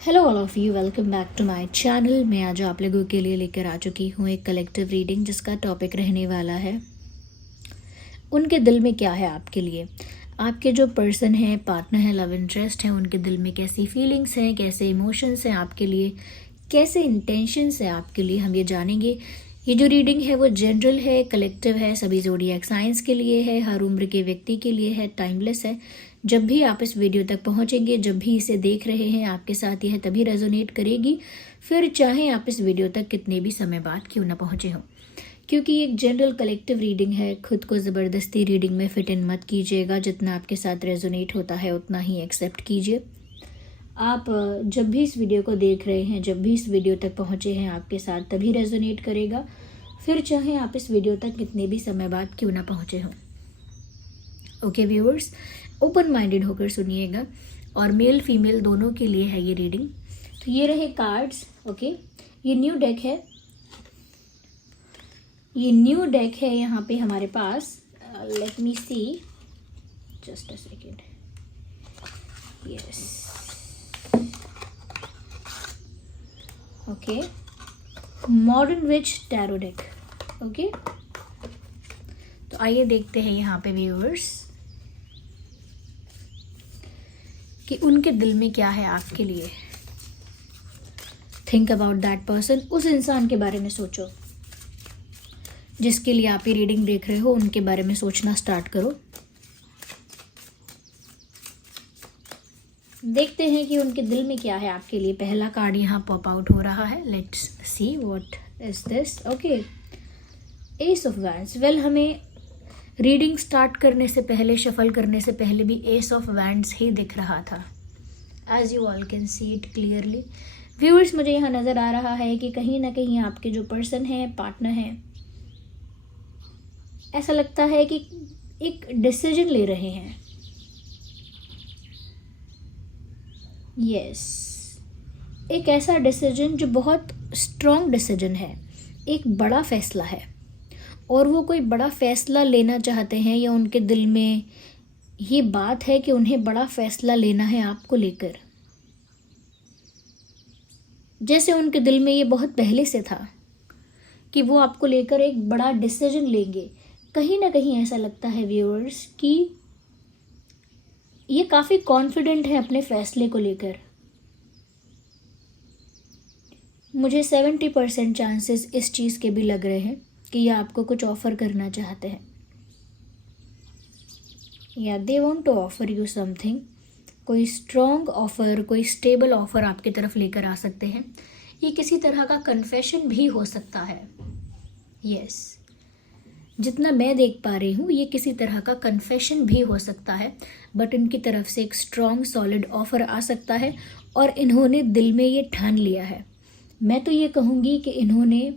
Hello all of you, welcome back to my channel. मैं आज आप लोगों के लिए लेकर आ चुकी हूँ एक कलेक्टिव रीडिंग जिसका टॉपिक रहने वाला है उनके दिल में क्या है आपके लिए। आपके जो पर्सन है, पार्टनर है, लव इंटरेस्ट है, उनके दिल में कैसी फीलिंग्स हैं, कैसे इमोशंस हैं आपके लिए, कैसे इंटेंशंस हैं आपके लिए, हम ये जानेंगे। ये जो रीडिंग है वो जनरल है, कलेक्टिव है, सभी ज़ोडिएक साइंस के लिए है, हर उम्र के व्यक्ति के लिए है, टाइमलेस है। जब भी आप इस वीडियो तक पहुंचेंगे, जब भी इसे देख रहे हैं, आपके साथ यह तभी रेजोनेट करेगी, फिर चाहे आप इस वीडियो तक कितने भी समय बाद क्यों ना पहुंचे हों। क्योंकि ये एक जनरल कलेक्टिव रीडिंग है, खुद को ज़बरदस्ती रीडिंग में फिट इन मत कीजिएगा। जितना आपके साथ रेजोनेट होता है उतना ही एक्सेप्ट कीजिए। आप जब भी इस वीडियो को देख रहे हैं, जब भी इस वीडियो तक पहुँचे हैं, आपके साथ तभी रेजोनेट करेगा, फिर चाहे आप इस वीडियो तक कितने भी समय बाद क्यों ना पहुँचे हों। ओके व्यूअर्स, ओपन माइंडेड होकर सुनिएगा और मेल फीमेल दोनों के लिए है ये रीडिंग। तो ये रहे कार्ड्स। ओके, ये न्यू डेक है, ये न्यू डेक है यहाँ पे हमारे पास। Let me see, just a second. Yes, okay, modern witch tarot deck. Okay, तो आइए देखते हैं यहाँ पे व्यूअर्स कि उनके दिल में क्या है आपके लिए। थिंक अबाउट दैट पर्सन, उस इंसान के बारे में सोचो जिसके लिए आप ये रीडिंग देख रहे हो। उनके बारे में सोचना स्टार्ट करो। देखते हैं कि उनके दिल में क्या है आपके लिए। पहला कार्ड यहाँ पॉप आउट हो रहा है। Let's see what is this. Okay, S of wands. Well, हमें रीडिंग स्टार्ट करने से पहले, शफल करने से पहले भी एस ऑफ वैंड्स ही दिख रहा था। As you all can see it clearly. Viewers, मुझे यहाँ नज़र आ रहा है कि कहीं ना कहीं आपके जो पर्सन है, पार्टनर है, ऐसा लगता है कि एक डिसीजन ले रहे हैं। यस, एक ऐसा डिसीजन जो बहुत स्ट्रॉन्ग डिसीजन है, एक बड़ा फैसला है, और वो कोई बड़ा फैसला लेना चाहते हैं, या उनके दिल में ये बात है कि उन्हें बड़ा फैसला लेना है आपको लेकर। जैसे उनके दिल में ये बहुत पहले से था कि वो आपको लेकर एक बड़ा डिसीजन लेंगे। कहीं ना कहीं ऐसा लगता है व्यूअर्स कि ये काफ़ी कॉन्फिडेंट है अपने फैसले को लेकर। मुझे 70% चांसेस इस चीज़ के भी लग रहे हैं कि ये आपको कुछ ऑफ़र करना चाहते हैं, या they want to offer you something. कोई स्ट्रॉन्ग ऑफ़र, कोई स्टेबल ऑफ़र आपकी तरफ लेकर आ सकते हैं। ये किसी तरह का कन्फेशन भी हो सकता है। यस, जितना मैं देख पा रही हूँ ये किसी तरह का कन्फेशन भी हो सकता है, बट इनकी तरफ से एक स्ट्रॉन्ग सॉलिड ऑफ़र आ सकता है और इन्होंने दिल में ये ठान लिया है। मैं तो ये कहूँगी कि इन्होंने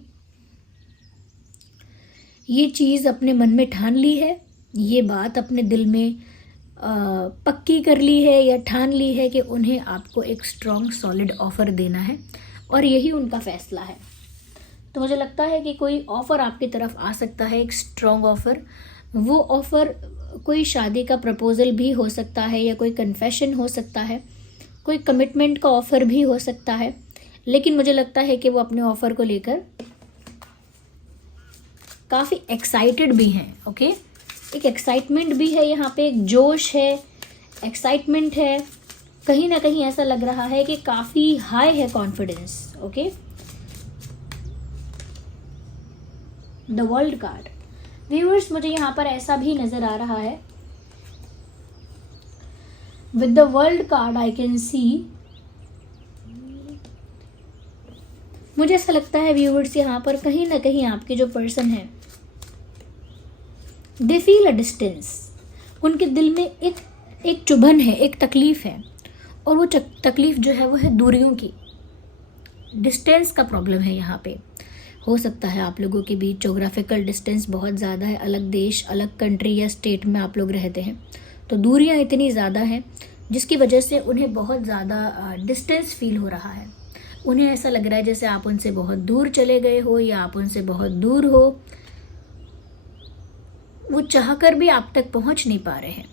ये चीज़ अपने मन में ठान ली है, ये बात अपने दिल में पक्की कर ली है या ठान ली है कि उन्हें आपको एक स्ट्रॉन्ग सॉलिड ऑफ़र देना है, और यही उनका फ़ैसला है। तो मुझे लगता है कि कोई ऑफ़र आपकी तरफ आ सकता है, एक स्ट्रॉन्ग ऑफ़र। वो ऑफ़र कोई शादी का प्रपोज़ल भी हो सकता है, या कोई कन्फेशन हो सकता है, कोई कमिटमेंट का ऑफ़र भी हो सकता है। लेकिन मुझे लगता है कि वो अपने ऑफ़र को लेकर काफ़ी एक्साइटेड भी हैं। ओके, एक एक्साइटमेंट भी है यहाँ पे, एक जोश है, एक्साइटमेंट है। कहीं ना कहीं ऐसा लग रहा है कि काफ़ी हाई है confidence. Okay, the world card. Viewers, मुझे यहाँ पर ऐसा भी नज़र आ रहा है। With the world card I can सी, मुझे ऐसा लगता है व्यूअर्स यहाँ पर कहीं ना कहीं आपके जो पर्सन है, दे फील अ डिस्टेंस। उनके दिल में एक चुभन है, एक तकलीफ़ है, और वो तकलीफ़ जो है वो है दूरियों की, डिस्टेंस का प्रॉब्लम है यहाँ पे। हो सकता है आप लोगों के बीच जोग्राफिकल डिस्टेंस बहुत ज़्यादा है, अलग देश, अलग कंट्री या स्टेट में आप लोग रहते हैं, तो दूरियाँ इतनी ज़्यादा हैं जिसकी वजह से उन्हें बहुत ज़्यादा डिस्टेंस फील हो रहा है। उन्हें ऐसा लग रहा है जैसे आप उनसे बहुत दूर चले गए हो, या आप उनसे बहुत दूर हो। वो चाहकर भी आप तक पहुंच नहीं पा रहे हैं।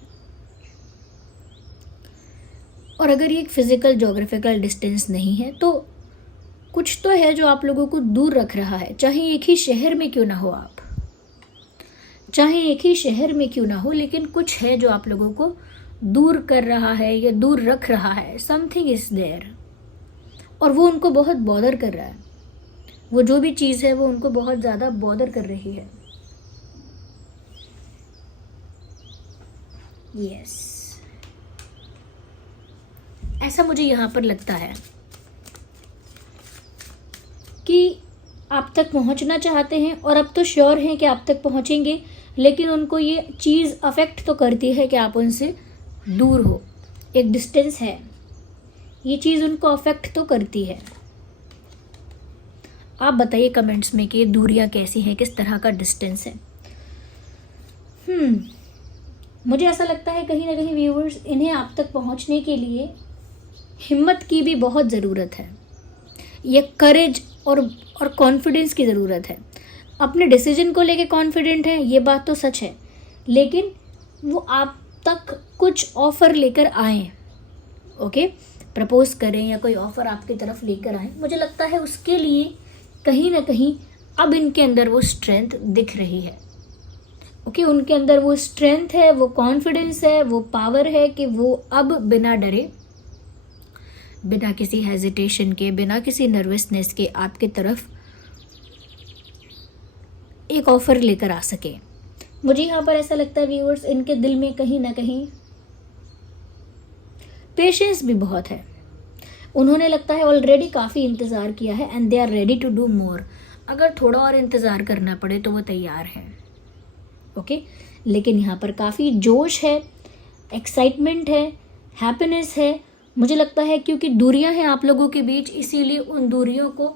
और अगर ये एक फिजिकल जोग्राफिकल डिस्टेंस नहीं है तो कुछ तो है जो आप लोगों को दूर रख रहा है, चाहे एक ही शहर में क्यों ना हो आप, चाहे एक ही शहर में क्यों ना हो, लेकिन कुछ है जो आप लोगों को दूर कर रहा है या दूर रख रहा है। समथिंग इज देयर, और वो उनको बहुत बॉदर कर रहा है। वो जो भी चीज़ है वो उनको बहुत ज़्यादा बॉदर कर रही है। यस, ऐसा मुझे यहाँ पर लगता है कि आप तक पहुँचना चाहते हैं और अब तो श्योर हैं कि आप तक पहुँचेंगे, लेकिन उनको ये चीज़ अफेक्ट तो करती है कि आप उनसे दूर हो, एक डिस्टेंस है, ये चीज़ उनको अफेक्ट तो करती है। आप बताइए कमेंट्स में कि दूरियां कैसी हैं, किस तरह का डिस्टेंस है। मुझे ऐसा लगता है कहीं ना कहीं व्यूअर्स, इन्हें आप तक पहुंचने के लिए हिम्मत की भी बहुत ज़रूरत है, ये करेज और कॉन्फिडेंस की ज़रूरत है। अपने डिसीजन को लेके कॉन्फिडेंट है, ये बात तो सच है, लेकिन वो आप तक कुछ ऑफ़र लेकर आएँ, ओके, प्रपोज करें या कोई ऑफ़र आपकी तरफ लेकर आएँ। मुझे लगता है उसके लिए कहीं ना कहीं अब इनके अंदर वो स्ट्रेंथ दिख रही है, ओके, उनके अंदर वो स्ट्रेंथ है, वो कॉन्फिडेंस है, वो पावर है कि वो अब बिना डरे, बिना किसी हेजिटेशन के, बिना किसी नर्वसनेस के आपके तरफ एक ऑफ़र लेकर आ सके। मुझे यहाँ पर ऐसा लगता है व्यूअर्स, इनके दिल में कहीं ना कहीं पेशेंस भी बहुत है। उन्होंने लगता है ऑलरेडी काफ़ी इंतज़ार किया है and they are ready to do more. अगर थोड़ा और इंतज़ार करना पड़े तो वो तैयार हैं, ओके। लेकिन यहाँ पर काफ़ी जोश है, एक्साइटमेंट है, हैप्पीनेस है। मुझे लगता है क्योंकि दूरियां हैं आप लोगों के बीच, इसीलिए उन दूरियों को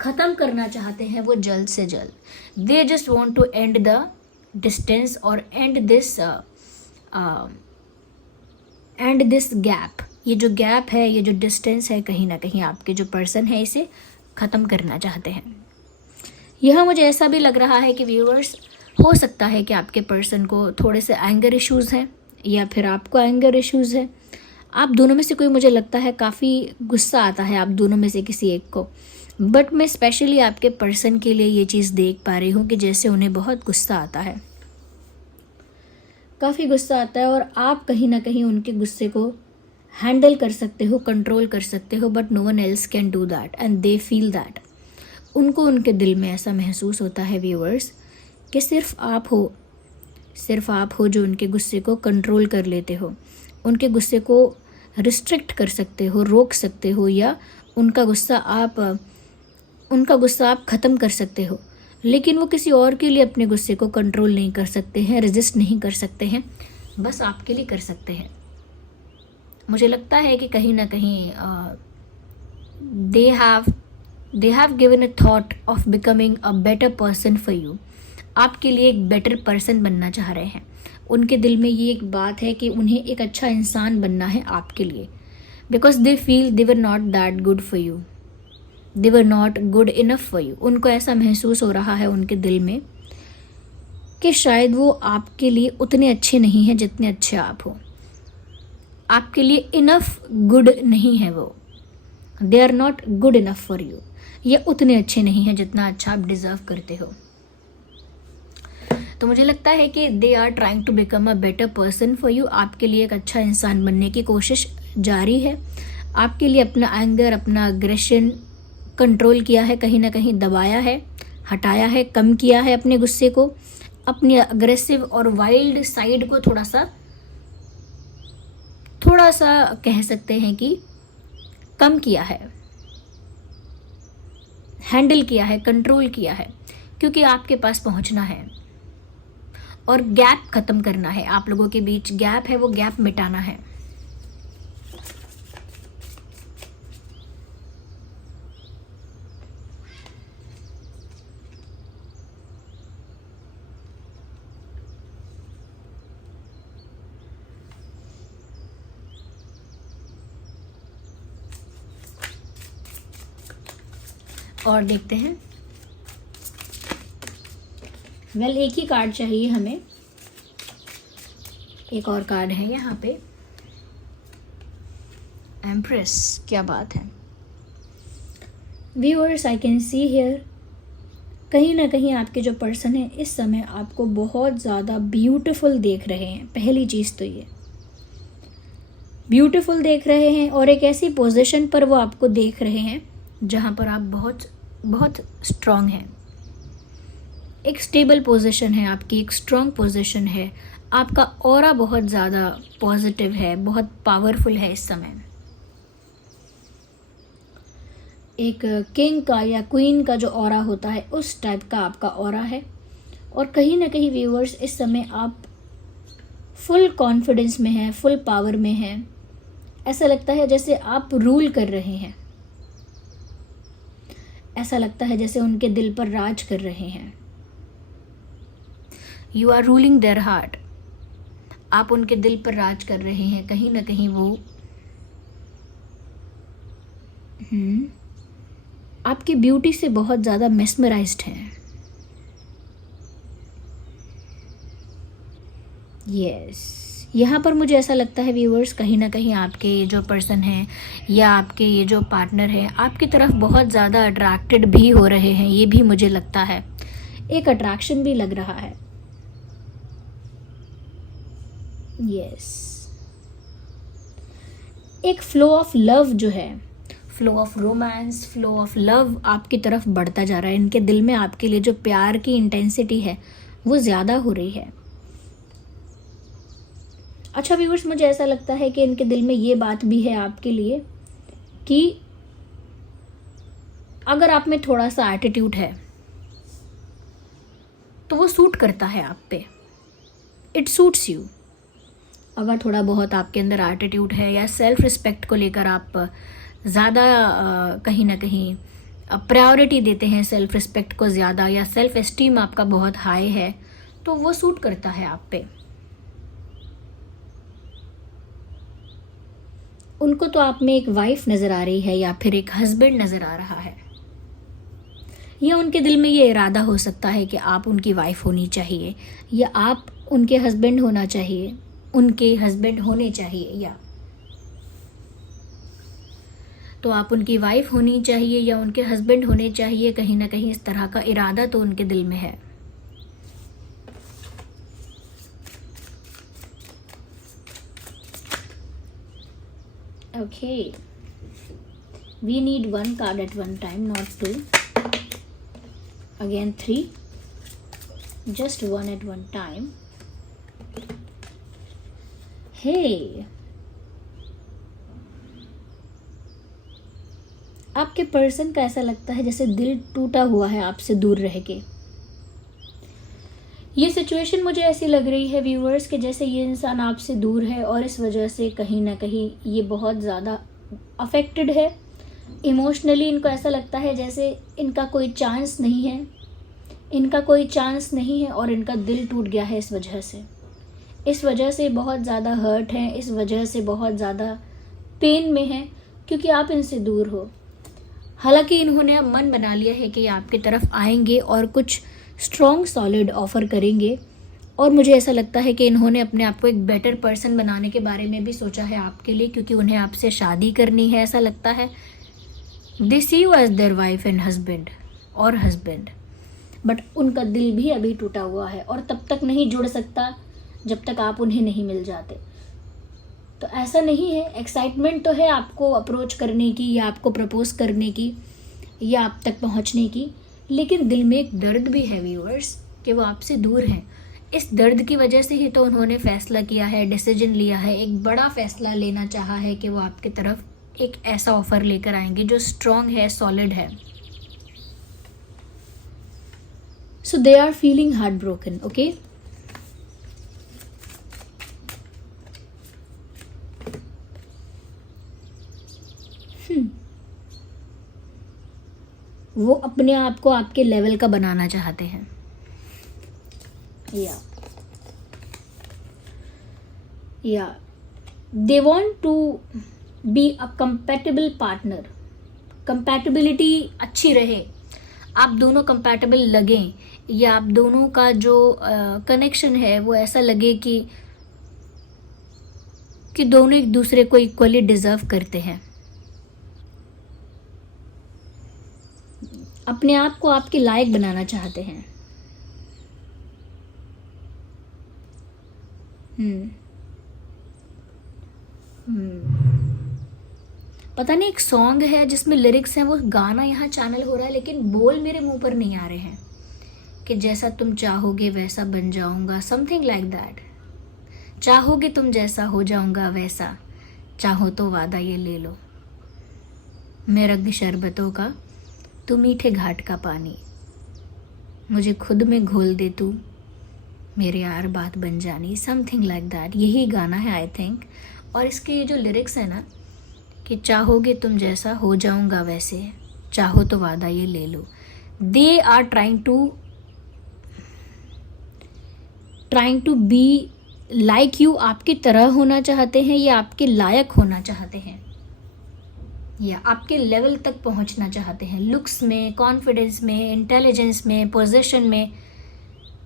ख़त्म करना चाहते हैं वो जल्द से जल्द। They just want to end the distance और एंड दिस गैप। ये जो गैप है, ये जो डिस्टेंस है, कहीं ना कहीं आपके जो पर्सन है इसे ख़त्म करना चाहते हैं। यह मुझे ऐसा भी लग रहा है कि व्यूअर्स, हो सकता है कि आपके पर्सन को थोड़े से एंगर इश्यूज़ हैं या फिर आपको एंगर इश्यूज़ है। आप दोनों में से कोई, मुझे लगता है काफ़ी गुस्सा आता है आप दोनों में से किसी एक को, बट मैं स्पेशली आपके पर्सन के लिए ये चीज़ देख पा रही हूँ कि जैसे उन्हें बहुत गुस्सा आता है, काफ़ी गुस्सा आता है, और आप कहीं ना कहीं उनके गुस्से को हैंडल कर सकते हो, कंट्रोल कर सकते हो, but no one else can do that and they feel that. उनको उनके दिल में ऐसा महसूस होता है व्यूअर्स कि सिर्फ आप हो जो उनके गुस्से को कंट्रोल कर लेते हो, उनके गुस्से को रिस्ट्रिक्ट कर सकते हो, रोक सकते हो, या उनका गुस्सा आप ख़त्म कर सकते हो। लेकिन वो किसी और के लिए अपने गुस्से को कंट्रोल नहीं कर सकते हैं, रेजिस्ट नहीं कर सकते हैं, बस आपके लिए कर सकते हैं। मुझे लगता है कि कहीं ना कहीं they have given a thought of becoming a better person for you. आपके लिए एक बेटर पर्सन बनना चाह रहे हैं। उनके दिल में ये एक बात है कि उन्हें एक अच्छा इंसान बनना है आपके लिए, because they feel they were not that good for you, they were not good enough for you. उनको ऐसा महसूस हो रहा है उनके दिल में कि शायद वो आपके लिए उतने अच्छे नहीं हैं जितने अच्छे आप हो, आपके लिए इनफ गुड नहीं है वो, they are not good enough for you, ये उतने अच्छे नहीं हैं जितना अच्छा आप डिज़र्व करते हो। तो मुझे लगता है कि they are trying to become a better person for you. आपके लिए एक अच्छा इंसान बनने की कोशिश जारी है। आपके लिए अपना एंगर, अपना अग्रेशन कंट्रोल किया है, कहीं ना कहीं दबाया है, हटाया है, कम किया है अपने गुस्से को, अपनी अग्रेसिव और वाइल्ड साइड को थोड़ा सा कह सकते हैं कि कम किया है, हैंडल किया है, कंट्रोल किया है, क्योंकि आपके पास पहुंचना है और गैप ख़त्म करना है। आप लोगों के बीच गैप है, वो गैप मिटाना है। और देखते हैं। एक ही कार्ड चाहिए हमें। एक और कार्ड है यहाँ पे। एम्प्रेस, क्या बात है। Viewers, I can see here, कहीं ना कहीं आपके जो पर्सन है इस समय आपको बहुत ज़्यादा ब्यूटीफुल देख रहे हैं। पहली चीज़ तो ये ब्यूटीफुल देख रहे हैं, और एक ऐसी पोजीशन पर वो आपको देख रहे हैं जहाँ पर आप बहुत बहुत स्ट्रांग हैं। एक स्टेबल पोजीशन है आपकी, एक स्ट्रांग पोजीशन है। आपका ऑरा बहुत ज़्यादा पॉजिटिव है, बहुत पावरफुल है इस समय। एक किंग का या क्वीन का जो ऑरा होता है उस टाइप का आपका ऑरा है। और कहीं ना कहीं व्यूअर्स, इस समय आप फुल कॉन्फिडेंस में हैं, फुल पावर में हैं। ऐसा लगता है जैसे आप रूल कर रहे हैं, ऐसा लगता है जैसे उनके दिल पर राज कर रहे हैं। You are ruling their heart, आप उनके दिल पर राज कर रहे हैं। कहीं ना कहीं वो आपकी ब्यूटी से बहुत ज़्यादा मेस्मराइज्ड हैं। यस, यहाँ पर मुझे ऐसा लगता है व्यूअर्स, कहीं ना कहीं आपके ये जो पर्सन हैं या आपके ये जो पार्टनर हैं आपकी तरफ बहुत ज़्यादा अट्रैक्टेड भी हो रहे हैं। ये भी मुझे लगता है, एक अट्रैक्शन भी लग रहा है। यस, एक फ्लो ऑफ लव जो है, flow of romance, flow of love आपकी तरफ बढ़ता जा रहा है। इनके दिल में आपके लिए जो प्यार की इंटेंसिटी है वो ज़्यादा हो रही है। अच्छा व्यूअर्स, मुझे ऐसा लगता है कि इनके दिल में ये बात भी है आपके लिए कि अगर आप में थोड़ा सा एटीट्यूड है तो वो सूट करता है आप पे, इट सूट्स यू। अगर थोड़ा बहुत आपके अंदर एटीट्यूड है या सेल्फ रिस्पेक्ट को लेकर आप ज़्यादा कहीं ना कहीं प्रायोरिटी देते हैं सेल्फ रिस्पेक्ट को ज़्यादा, या सेल्फ एस्टीम आपका बहुत हाई है, तो वो सूट करता है आप पे। उनको तो आप में एक वाइफ नज़र आ रही है या फिर एक हस्बैंड नज़र आ रहा है, या उनके दिल में ये इरादा हो सकता है कि आप उनकी वाइफ होनी चाहिए या आप उनके हस्बैंड होना चाहिए, उनके हस्बैंड होने चाहिए, या तो आप उनकी वाइफ होनी चाहिए या उनके हस्बैंड होने चाहिए। कहीं ना कहीं इस तरह का इरादा तो उनके दिल में है। Okay, we need one card at one time, not two, again 3, just one at one time. Hey, आपके पर्सन का ऐसा लगता है जैसे दिल टूटा हुआ है आपसे दूर रह के। ये सिचुएशन मुझे ऐसी लग रही है व्यूअर्स कि जैसे ये इंसान आपसे दूर है और इस वजह से कहीं ना कहीं ये बहुत ज़्यादा अफेक्टेड है इमोशनली। इनको ऐसा लगता है जैसे इनका कोई चांस नहीं है, इनका कोई चांस नहीं है और इनका दिल टूट गया है इस वजह से बहुत ज़्यादा हर्ट है, इस वजह से बहुत ज़्यादा पेन में है क्योंकि आप इनसे दूर हो। हालांकि इन्होंने अब मन बना लिया है कि आपकी तरफ आएंगे और कुछ स्ट्रॉन्ग सॉलिड ऑफ़र करेंगे, और मुझे ऐसा लगता है कि इन्होंने अपने आप को एक बेटर पर्सन बनाने के बारे में भी सोचा है आपके लिए, क्योंकि उन्हें आपसे शादी करनी है। ऐसा लगता है they see you as their wife and husband और हस्बैंड, बट उनका दिल भी अभी टूटा हुआ है और तब तक नहीं जुड़ सकता जब तक आप उन्हें नहीं मिल जाते। तो ऐसा नहीं है, एक्साइटमेंट तो है आपको अप्रोच करने की या आपको प्रपोज करने की या आप तक पहुंचने की, लेकिन दिल में एक दर्द भी है व्यूअर्स कि वो आपसे दूर हैं। इस दर्द की वजह से ही तो उन्होंने फैसला किया है, डिसीजन लिया है, एक बड़ा फैसला लेना चाहा है कि वो आपकी तरफ एक ऐसा ऑफर लेकर आएंगे जो स्ट्रॉन्ग है, सॉलिड है। So they are feeling heartbroken, okay? वो अपने आप को आपके लेवल का बनाना चाहते हैं, या they want to be a compatible partner. Compatibility अच्छी रहे, आप दोनों कंपैटिबल लगें, या आप दोनों का जो कनेक्शन है वो ऐसा लगे कि कि दोनों एक दूसरे को इक्वली डिजर्व करते हैं। अपने आप को आपके लायक बनाना चाहते हैं। पता नहीं, एक सॉन्ग है जिसमें लिरिक्स हैं, वो गाना यहाँ चैनल हो रहा है लेकिन बोल मेरे मुंह पर नहीं आ रहे हैं, कि जैसा तुम चाहोगे वैसा बन जाऊंगा, समथिंग लाइक दैट। चाहोगे तुम जैसा हो जाऊंगा वैसा, चाहो तो वादा ये ले लो, मैं रग शरबतों का तू मीठे घाट का पानी, मुझे खुद में घोल दे तू, मेरे यार बात बन जानी, समथिंग लाइक दैट। यही गाना है आई थिंक। और इसके ये जो लिरिक्स है ना, कि चाहोगे तुम जैसा हो जाऊंगा वैसे, चाहो तो वादा ये ले लो, they are trying to be like you, आपकी तरह होना चाहते हैं या आपके लायक होना चाहते हैं या आपके लेवल तक पहुंचना चाहते हैं, लुक्स में, कॉन्फिडेंस में, इंटेलिजेंस में, पोजीशन में,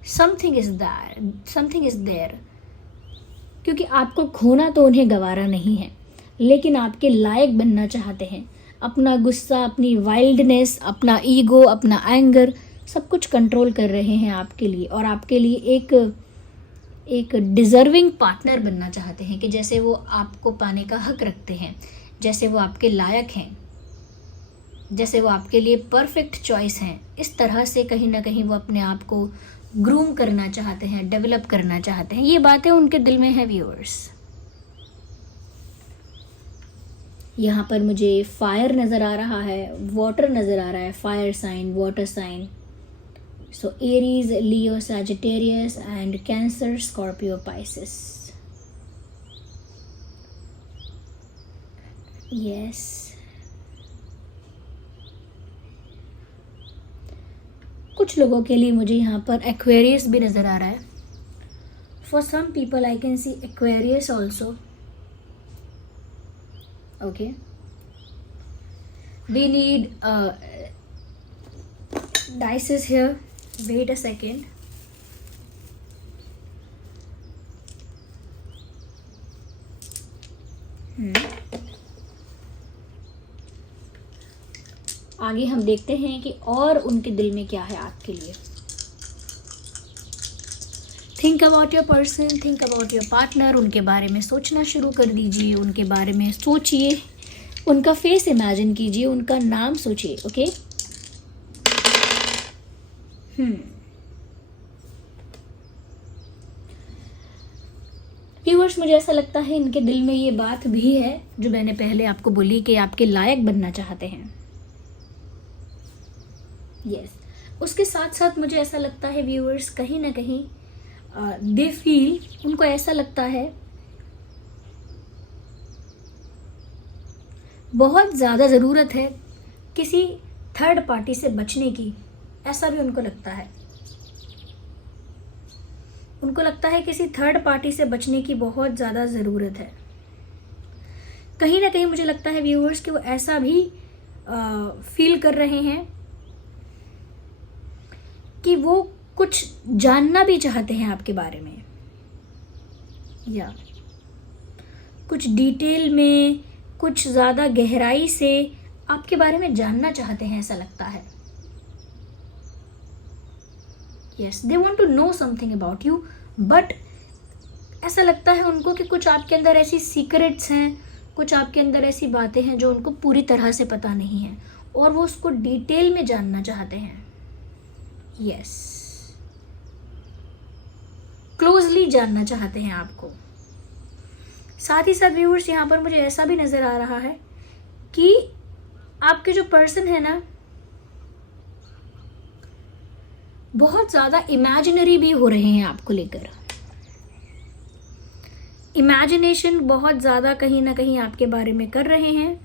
समथिंग इज देयर। क्योंकि आपको खोना तो उन्हें गवारा नहीं है, लेकिन आपके लायक बनना चाहते हैं। अपना गुस्सा, अपनी वाइल्डनेस, अपना ईगो, अपना एंगर, सब कुछ कंट्रोल कर रहे हैं आपके लिए, और आपके लिए एक डिज़र्विंग पार्टनर बनना चाहते हैं, कि जैसे वो आपको पाने का हक रखते हैं, जैसे वो आपके लायक हैं, जैसे वो आपके लिए परफेक्ट चॉइस हैं। इस तरह से कहीं ना कहीं वो अपने आप को ग्रूम करना चाहते हैं, डेवलप करना चाहते हैं। ये बातें उनके दिल में है व्यूअर्स। यहाँ पर मुझे फायर नज़र आ रहा है, वाटर नज़र आ रहा है, fire sign, water sign. So Aries, Leo, Sagittarius and Cancer, Scorpio, Pisces. Yes, कुछ लोगों के लिए मुझे यहाँ पर एक्वेरियस भी नज़र आ रहा है। For some people I can see Aquarius also. Okay, we need dices here. Wait a second. आगे हम देखते हैं कि और उनके दिल में क्या है आपके लिए। Think about your person, think about your partner. उनके बारे में सोचना शुरू कर दीजिए, उनके बारे में सोचिए, उनका फेस इमेजिन कीजिए, उनका नाम सोचिए। ओके, व्यूअर्स, मुझे ऐसा लगता है इनके दिल में ये बात भी है जो मैंने पहले आपको बोली, कि आपके लायक बनना चाहते हैं। यस, उसके साथ साथ मुझे ऐसा लगता है व्यूअर्स, कहीं ना कहीं दे फील, उनको ऐसा लगता है बहुत ज़्यादा ज़रूरत है किसी थर्ड पार्टी से बचने की। ऐसा भी उनको लगता है। उनको लगता है किसी थर्ड पार्टी से बचने की बहुत ज़्यादा ज़रूरत है। कहीं ना कहीं मुझे लगता है व्यूअर्स कि वो ऐसा भी फील कर रहे हैं कि वो कुछ जानना भी चाहते हैं आपके बारे में, या कुछ डिटेल में, कुछ ज़्यादा गहराई से आपके बारे में जानना चाहते हैं, ऐसा लगता है। Yes, they want to know something about you, but ऐसा लगता है उनको कि कुछ आपके अंदर ऐसी सीक्रेट्स हैं, कुछ आपके अंदर ऐसी बातें हैं जो उनको पूरी तरह से पता नहीं है, और वो उसको डिटेल में जानना चाहते हैं। यस, क्लोजली जानना चाहते हैं आपको। साथ ही साथ व्यूअर्स, यहाँ पर मुझे ऐसा भी नज़र आ रहा है कि आपके जो पर्सन है ना, बहुत ज़्यादा इमेजिनरी भी हो रहे हैं आपको लेकर। इमेजिनेशन बहुत ज़्यादा कहीं ना कहीं आपके बारे में कर रहे हैं।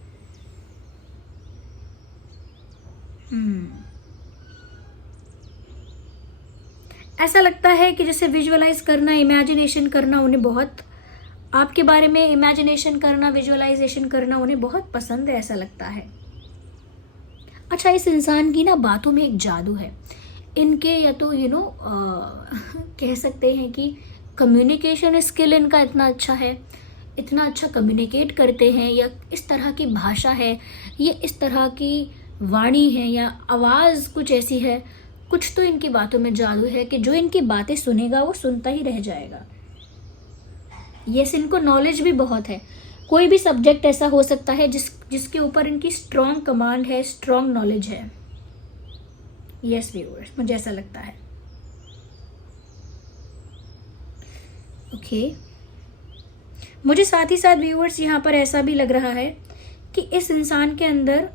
ऐसा लगता है कि जैसे विजुअलाइज करना, इमेजिनेशन करना उन्हें बहुत, आपके बारे में इमेजिनेशन करना, विजुअलाइजेशन करना उन्हें बहुत पसंद है, ऐसा लगता है। अच्छा, इस इंसान की ना बातों में एक जादू है इनके, या तो कह सकते हैं कि कम्युनिकेशन स्किल इनका इतना अच्छा है, इतना अच्छा कम्युनिकेट करते हैं, या इस तरह की भाषा है, ये इस तरह की वाणी है, या आवाज़ कुछ ऐसी है, कुछ तो इनकी बातों में जादू है कि जो इनकी बातें सुनेगा वो सुनता ही रह जाएगा। यस, इनको नॉलेज भी बहुत है। कोई भी सब्जेक्ट ऐसा हो सकता है जिसके ऊपर इनकी स्ट्रॉन्ग कमांड है, स्ट्रॉन्ग नॉलेज है। यस व्यूअर्स, मुझे ऐसा लगता है। ओके, मुझे साथ ही साथ व्यूअर्स यहाँ पर ऐसा भी लग रहा है कि इस इंसान के अंदर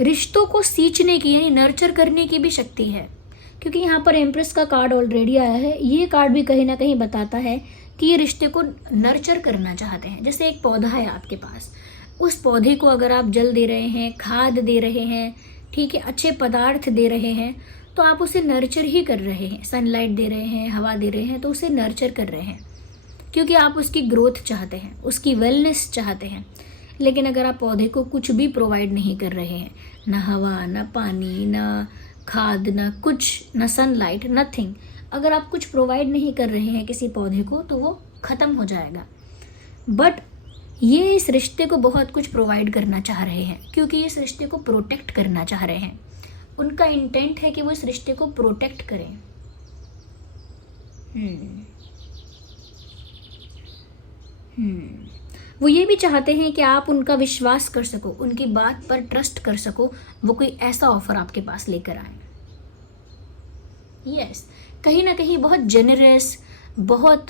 रिश्तों को सींचने की यानी नर्चर करने की भी शक्ति है, क्योंकि यहाँ पर एम्प्रेस का कार्ड ऑलरेडी आया है। ये कार्ड भी कहीं ना कहीं बताता है कि ये रिश्ते को नर्चर करना चाहते हैं। जैसे एक पौधा है आपके पास, उस पौधे को अगर आप जल दे रहे हैं, खाद दे रहे हैं, ठीक है, अच्छे पदार्थ दे रहे हैं, तो आप उसे नर्चर ही कर रहे हैं। सनलाइट दे रहे हैं, हवा दे रहे हैं, तो उसे नर्चर कर रहे हैं, क्योंकि आप उसकी ग्रोथ चाहते हैं, उसकी वेलनेस चाहते हैं। लेकिन अगर आप पौधे को कुछ भी प्रोवाइड नहीं कर रहे हैं, ना हवा, ना पानी, ना खाद, ना कुछ, ना सनलाइट, नथिंग, अगर आप कुछ प्रोवाइड नहीं कर रहे हैं किसी पौधे को, तो वो ख़त्म हो जाएगा। बट ये इस रिश्ते को बहुत कुछ प्रोवाइड करना चाह रहे हैं, क्योंकि इस रिश्ते को प्रोटेक्ट करना चाह रहे हैं। उनका इंटेंट है कि वो इस रिश्ते को प्रोटेक्ट करें। वो ये भी चाहते हैं कि आप उनका विश्वास कर सको, उनकी बात पर ट्रस्ट कर सको, वो कोई ऐसा ऑफर आपके पास लेकर आए। यस, कहीं ना कहीं बहुत जेनरस, बहुत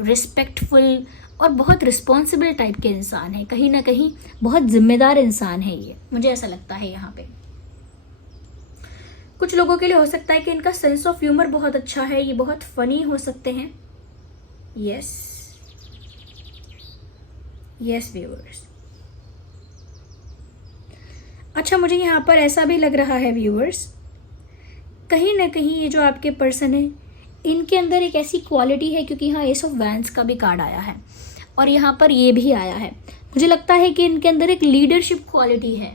रिस्पेक्टफुल और बहुत रिस्पॉन्सिबल टाइप के इंसान है। कहीं ना कहीं बहुत जिम्मेदार इंसान है ये, मुझे ऐसा लगता है। यहाँ पे कुछ लोगों के लिए हो सकता है कि इनका सेंस ऑफ ह्यूमर बहुत अच्छा है, ये बहुत फनी हो सकते हैं। Yes yes viewers. अच्छा, मुझे यहाँ पर ऐसा भी लग रहा है व्यूअर्स, कहीं ना कहीं ये जो आपके पर्सन है, इनके अंदर एक ऐसी क्वालिटी है, क्योंकि यहाँ एस ऑफ वैंड्स का भी कार्ड आया है और यहाँ पर ये भी आया है। मुझे लगता है कि इनके अंदर एक लीडरशिप क्वालिटी है।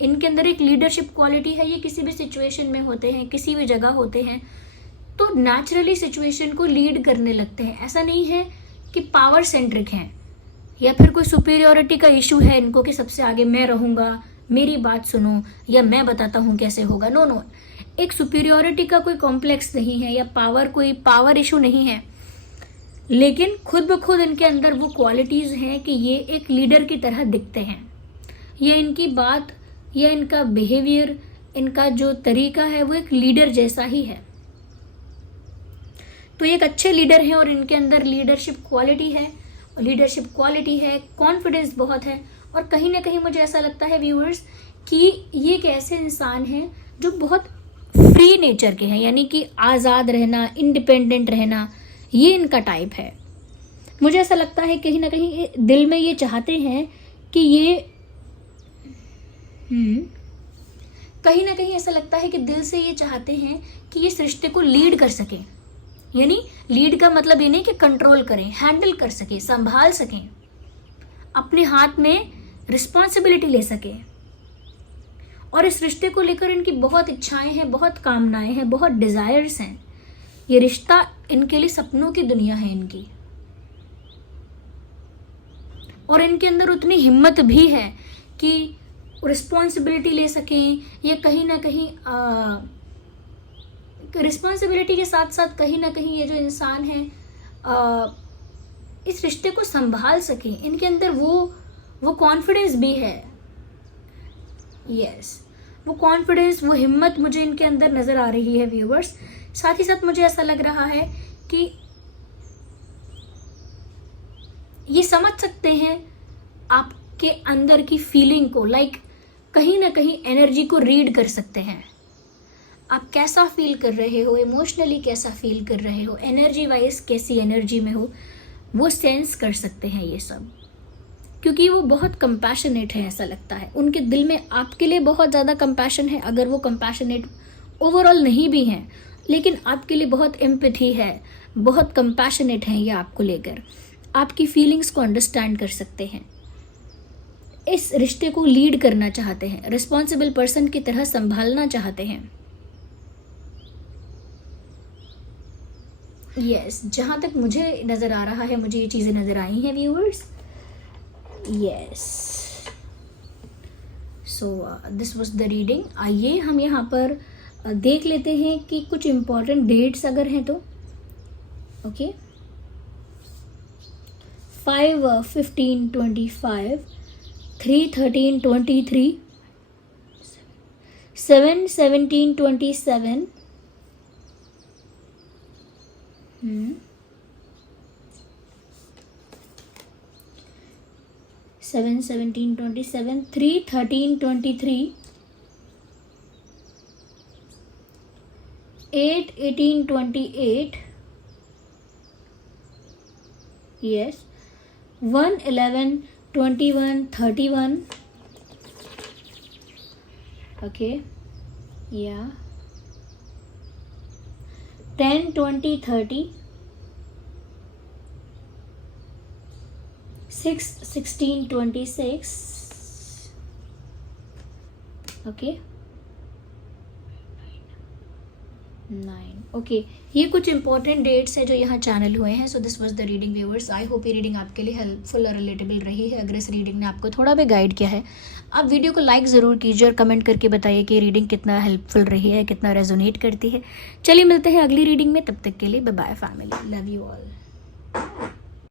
इनके अंदर एक लीडरशिप क्वालिटी है। ये किसी भी सिचुएशन में होते हैं, किसी भी जगह होते हैं, तो नेचुरली सिचुएशन को लीड करने लगते हैं। ऐसा नहीं है कि पावर सेंट्रिक हैं या फिर कोई सुपीरियोरिटी का इशू है इनको कि सबसे आगे मैं रहूँगा, मेरी बात सुनो, या मैं बताता हूँ कैसे होगा। नो नो, एक सुपीरियोरिटी का कोई कॉम्प्लेक्स नहीं है, या कोई पावर इशू नहीं है, लेकिन खुद ब खुद इनके अंदर वो क्वालिटीज़ हैं कि ये एक लीडर की तरह दिखते हैं। ये इनकी बात या इनका बिहेवियर, इनका जो तरीका है, वो एक लीडर जैसा ही है। तो ये एक अच्छे लीडर हैं और इनके अंदर लीडरशिप क्वालिटी है, कॉन्फिडेंस बहुत है। और कहीं ना कहीं मुझे ऐसा लगता है व्यूअर्स कि ये एक ऐसे इंसान हैं जो बहुत फ्री नेचर के हैं, यानी कि आज़ाद रहना, इंडिपेंडेंट रहना, ये इनका टाइप है। मुझे ऐसा लगता है कहीं ना कहीं दिल में ये चाहते हैं कि ये कहीं ना कहीं ऐसा लगता है कि दिल से ये चाहते हैं कि इस रिश्ते को लीड कर सकें। यानी लीड का मतलब ये नहीं कि कंट्रोल करें, हैंडल कर सकें, संभाल सकें, अपने हाथ में रिस्पॉन्सिबिलिटी ले सकें। और इस रिश्ते को लेकर इनकी बहुत इच्छाएं हैं, बहुत कामनाएं हैं, बहुत डिजायर्स हैं। ये रिश्ता इनके लिए सपनों की दुनिया है इनकी। और इनके अंदर उतनी हिम्मत भी है कि रिस्पॉन्सिबिलिटी ले सकें, या कहीं ना कहीं रिस्पॉन्सिबिलिटी के साथ साथ कहीं ना कहीं ये जो इंसान है इस रिश्ते को संभाल सकें। इनके अंदर वो कॉन्फिडेंस भी है। यस, वो कॉन्फिडेंस, वो हिम्मत मुझे इनके अंदर नज़र आ रही है व्यूअर्स। साथ ही साथ मुझे ऐसा लग रहा है कि ये समझ सकते हैं आपके अंदर की फीलिंग को, लाइक कहीं ना कहीं एनर्जी को रीड कर सकते हैं। आप कैसा फील कर रहे हो, इमोशनली कैसा फील कर रहे हो, एनर्जी वाइज कैसी एनर्जी में हो, वो सेंस कर सकते हैं ये सब। क्योंकि वो बहुत कंपैशनेट है, ऐसा लगता है उनके दिल में आपके लिए बहुत ज़्यादा कंपैशन है। अगर वो कंपैशनेट ओवरऑल नहीं भी हैं, लेकिन आपके लिए बहुत एम्पैथी है, बहुत कंपैशनेट हैं ये आपको लेकर, आपकी फीलिंग्स को अंडरस्टैंड कर सकते हैं, इस रिश्ते को लीड करना चाहते हैं, रिस्पॉन्सिबल पर्सन की तरह संभालना चाहते हैं। यस, जहाँ तक मुझे नज़र आ रहा है, मुझे ये चीज़ें नज़र आई हैं viewers. Yes, so this was the reading. आइए हम यहाँ पर देख लेते हैं कि कुछ इम्पॉर्टेंट डेट्स अगर हैं तो। Okay, 5/15/25, 3/13/23, 7/17/27, 7/17/27, 3/13/23, 8/18/28, yes, 1/11/21/31, okay, yeah, 10/20/30, 6/16/26, okay, 9, okay. ये कुछ इंपॉर्टेंट डेट्स है जो यहाँ चैनल हुए हैं। So this was the reading viewers. I hope ये रीडिंग आपके लिए हेल्पफुल और रिलेटेबल रही है। अगर इस रीडिंग ने आपको थोड़ा भी गाइड किया है, आप वीडियो को लाइक ज़रूर कीजिए और कमेंट करके बताइए कि ये रीडिंग कितना हेल्पफुल रही है, कितना रेजोनेट करती है। चलिए मिलते हैं अगली रीडिंग में, तब तक के लिए bye bye family, love you all.